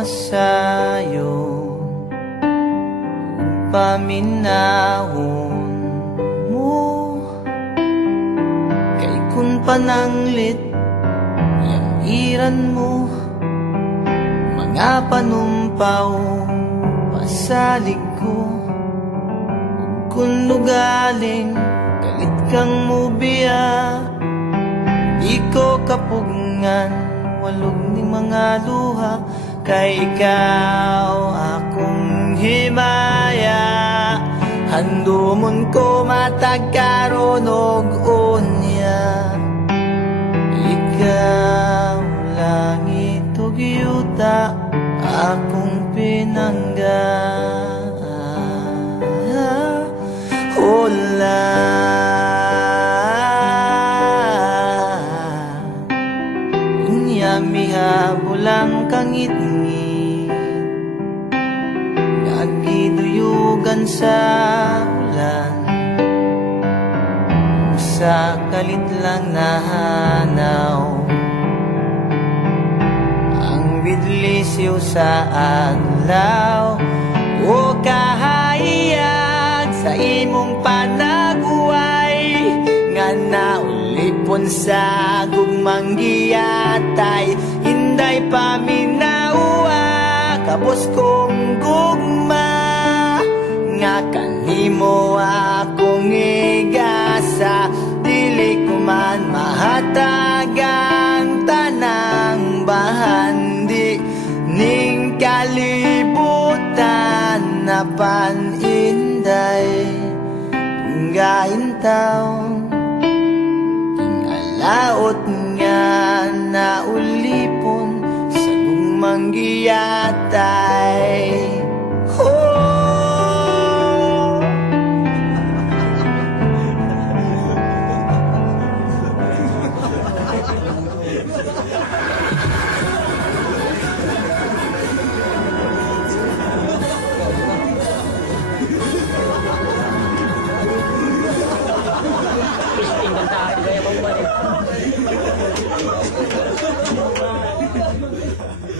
masayo paminahon mo kay kun pananglit yang iran mo mga panumpaw pasalig ko kun nugaling galit kang mubiya di ko kapugngan walog ni mga luha kay ikaw akong himaya handumon ko matagkaron og unya ikaw langit ug yuta akong pinangga hola mihabulang kangit-ngit nagiduyugan sa ulan sa kalit lang nahanaw ang bidlisiw sa adlaw o kahayag sa imong panaguway nga naulipon sa gugmang giyatay hinday paminawa kapos kong gugma nga kanimo akong igasa dili ko man mahatagang tanang bahandi ning kalibutan na paninday tunggain taon laot nga naulipon sa gugmang giyatay oh.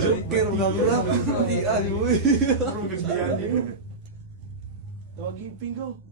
Joker, gagawin. Hindi, ano eh. Tawagin, Pingo.